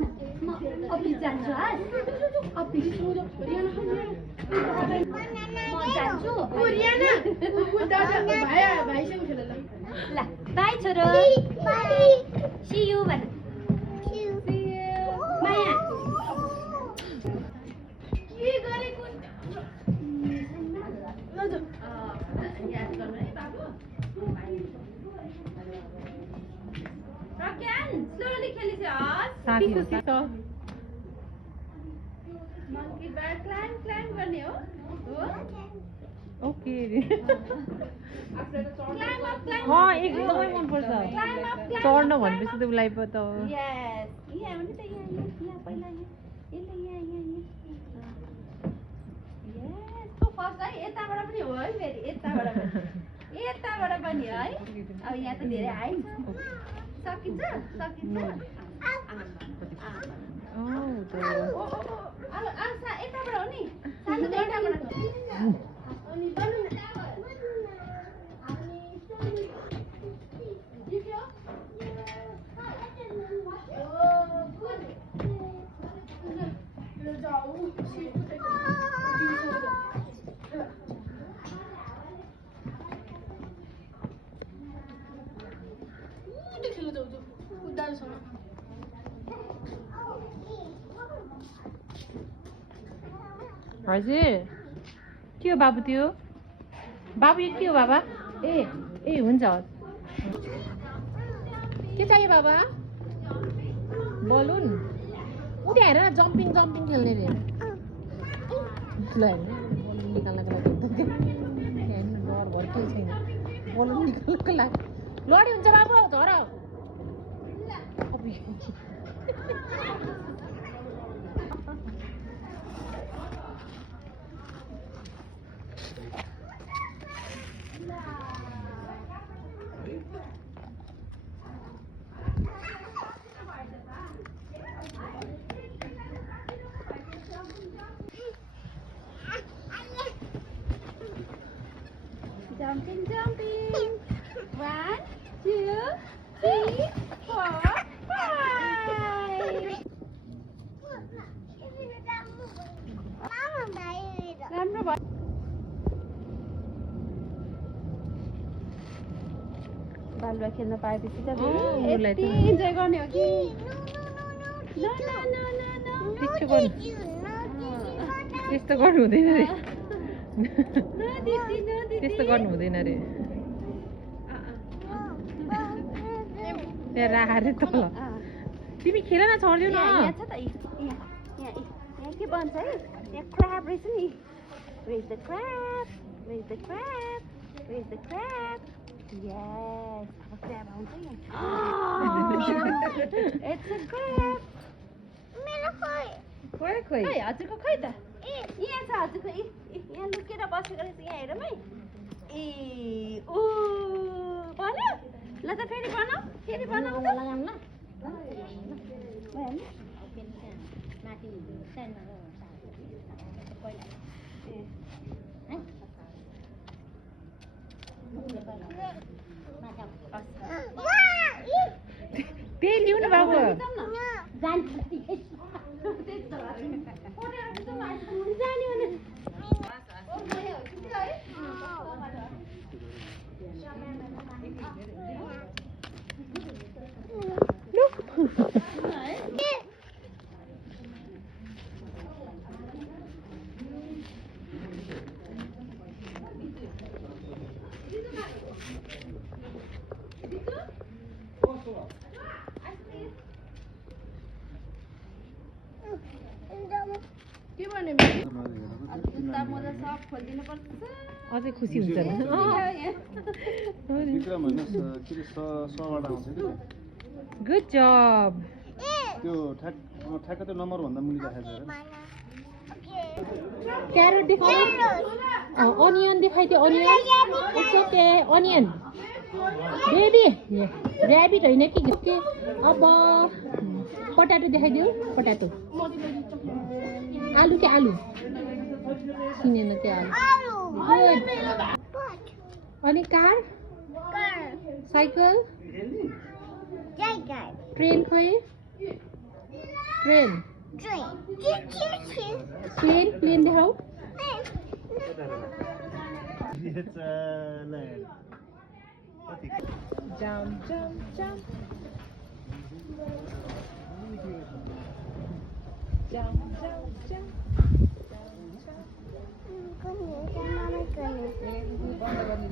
अभी जान्छु आज अभी म जान्छु रियाना भाइसँग खेल ल ल बाई छोरो सी यू भन माया के गरेको ल जो याद गर्नु है बाबु रक्यान स्लोली खेलिसस् साथी हो मंकी बार क्लाइम गर्ने हो ओके क्लाइम अप एकदमै मन पर्छ चढ्न भनेपछि त उसलाई पो त यस यहाँ हो नि त यहाँ पहिला यहाँ यस तो फर्स्ट है यताबाट पनि हो है फेरि यताबाट पनि है अब यहाँ त धेरै हाइ छ सकिन्छ यताबाट हो नि सानो त यताबाट अनि हजुर के हो बाबु त्यो बाबु यो के हो बाबा ए हुन्छ के चाहियो बाबा बलुन उता हेर जम्पिङ खेल्ने रे ल बलुन निकाल्नको लागि हेर्नु डर भर केही छैन बलुन निकाल्नको लागि लडी हुन्छ बाबु झर jumping 1 2 3 4 5 राम्रो भयो बालुवा खेल्न पाएपछि त यति इन्जोय गर्ने हो कि त्यस्तो गर्नु हुँदैन रे त्यस्तो गर्नु हुँदैन रे त्यहाँ राखेर तल तिमी खेल न छर्दिउ न यहाँ छ त यहाँ के बन्छ है यहाँ क्र्याब रहेछ नि Where's the crab? Where's the crab? Where's the crab? Yes, अब crab आउँछ यहाँ It's a crab. मेरो खोइ खोइ खै हजुरको खै त यहाँ छ हजुरको यहाँ लुकेर बसेको रहेछ यहाँ हेरौँ है ए ओ बन्यो ल त फेरि बनाऊ लगाउँ ल त्यही लिउ न बाबु के भन्ने जुत्ता मोजा सब खोलिदिनु पर्छ अझै खुसी हुन्छ नि गुड जब त्यो ठ्याक्क त्यो नम्बर भन्दा मुनि राखेको छ क्यारेट देखाउ अनियन देखाइदियो onion it's okay onion baby rabbit होइन कि के अब पटाटो देखाइदियो पटाटो आलु के आलु किनेन त्यो आलु गुड अनि कार साइकल ट्रेन खै ट्रेन प्लेन प्लेन देखाऊ Jump, jump, jump. Jump, jump, jump. बन्द गर्नु